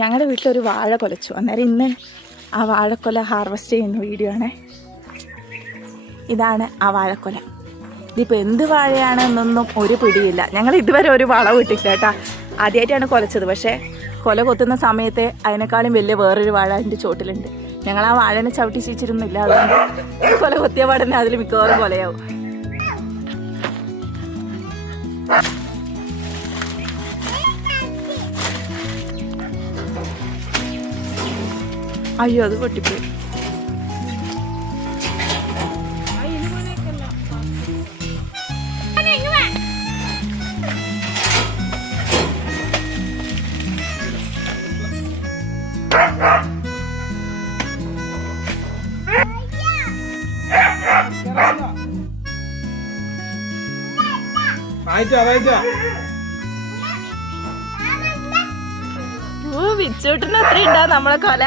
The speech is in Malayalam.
ഞങ്ങളുടെ വീട്ടിലൊരു വാഴ കൊലച്ചു. അന്നേരം ഇന്ന് ആ വാഴക്കൊല ഹാർവെസ്റ്റ് ചെയ്യുന്ന വീഡിയോ ആണ്. ഇതാണ് ആ വാഴക്കൊല. ഇതിപ്പോൾ എന്ത് വാഴയാണെന്നൊന്നും ഒരു പിടിയില്ല. ഞങ്ങൾ ഇതുവരെ ഒരു വളവ് ഇട്ടില്ല കേട്ടോ. ആദ്യമായിട്ടാണ് കൊലച്ചത്. പക്ഷേ കൊല കൊത്തുന്ന സമയത്ത് അതിനേക്കാളും വലിയ വേറൊരു വാഴ അതിൻ്റെ ചോട്ടിലുണ്ട്. ഞങ്ങൾ ആ വാഴനെ ചവിട്ടി ചീച്ചിരുന്നില്ല. അതുകൊണ്ട് കൊല കൊത്തിയ പാടന്നെ അതിൽ മിക്കവാറും കൊലയാവും. അയ്യോ, അത് പൊട്ടിപ്പോയി. വിച്ചോട്ടിന് അത്ര ഉണ്ടാവും നമ്മളെ കൊല.